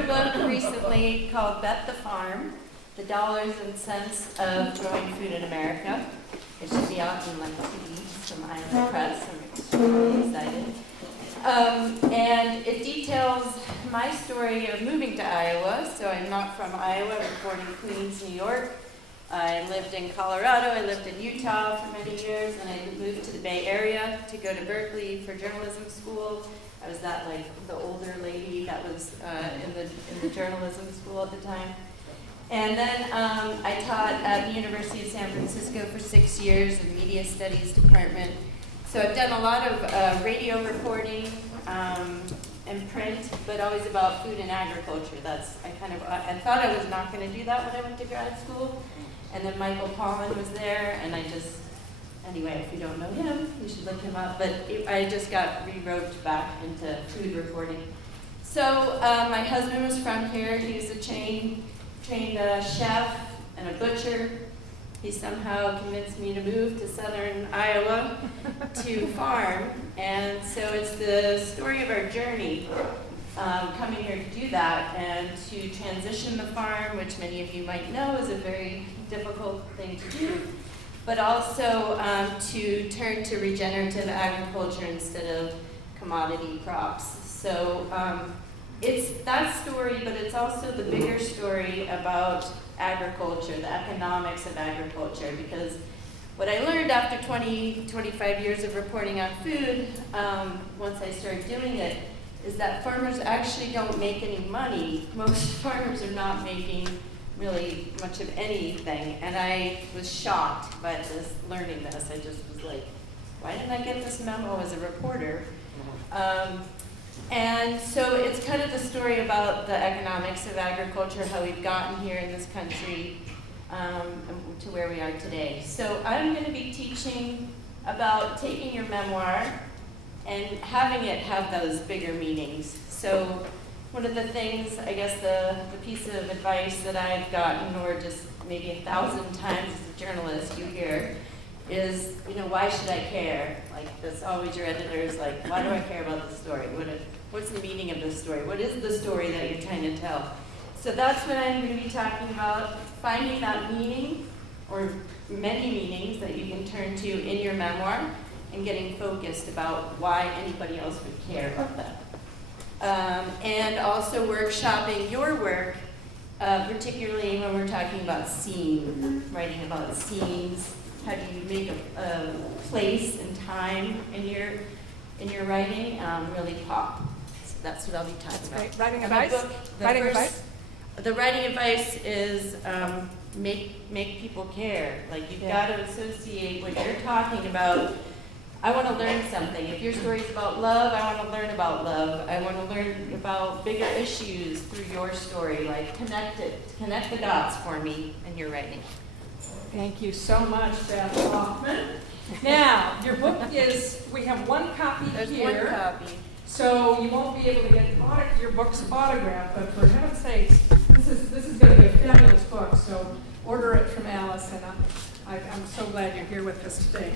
A book recently called Bet the Farm, The Dollars and Cents of Growing Food in America. It should be out in like 2 weeks from Iowa Press. I'm extremely excited. And it details my story of moving to Iowa. So I'm not from Iowa, I'm born in Queens, New York. I lived in Colorado, I lived in Utah for many years, and I moved to the Bay Area to go to Berkeley for journalism school. I was that like the older lady that was in the journalism school at the time. And then I taught at the University of San Francisco for 6 years in media studies department. So I've done a lot of radio reporting and print, but always about food and agriculture. I thought I was not going to do that when I went to grad school. And then Michael Pollan was there, and anyway, if you don't know him, you should look him up. But I just got re-roped back into food reporting. So my husband was from here. He was a trained chef and a butcher. He somehow convinced me to move to southern Iowa to farm. And so it's the story of our journey coming here to do that and to transition the farm, which many of you might know is a very difficult thing to do, but also to turn to regenerative agriculture instead of commodity crops. So it's that story, but it's also the bigger story about agriculture, the economics of agriculture, because what I learned after 25 years of reporting on food, once I started doing it, is that farmers actually don't make any money. Most farmers are not making really much of anything, and I was shocked by learning this. I just was like, why didn't I get this memo as a reporter? And so it's kind of the story about the economics of agriculture, how we've gotten here in this country to where we are today. So I'm going to be teaching about taking your memoir and having it have those bigger meanings. So one of the things, I guess the piece of advice that I've gotten, or just maybe 1,000 times as a journalist you hear, is, why should I care? Like, that's always your editor's like, why do I care about this story? What's the meaning of this story? What is the story that you're trying to tell? So that's what I'm going to be talking about, finding that meaning, or many meanings that you can turn to in your memoir, and getting focused about why anybody else would care about that. And also workshopping your work, particularly when we're talking about scenes, writing about scenes. How do you make a place and time in your writing really pop? So that's what I'll be talking about. Great. Writing advice? The writing advice is make people care. Like, you've got to associate what you're talking about. I want to learn something. If your story is about love, I want to learn about love. I want to learn about bigger issues through your story. Like, connect the dots for me in your writing. Thank you so much, Beth Hoffman. Now, your book we have one copy There's here. one copy. So you won't be able to get your book's autographed, but for heaven's sakes, this is going to be a fabulous book. So order it from Alice, and I'm so glad you're here with us today.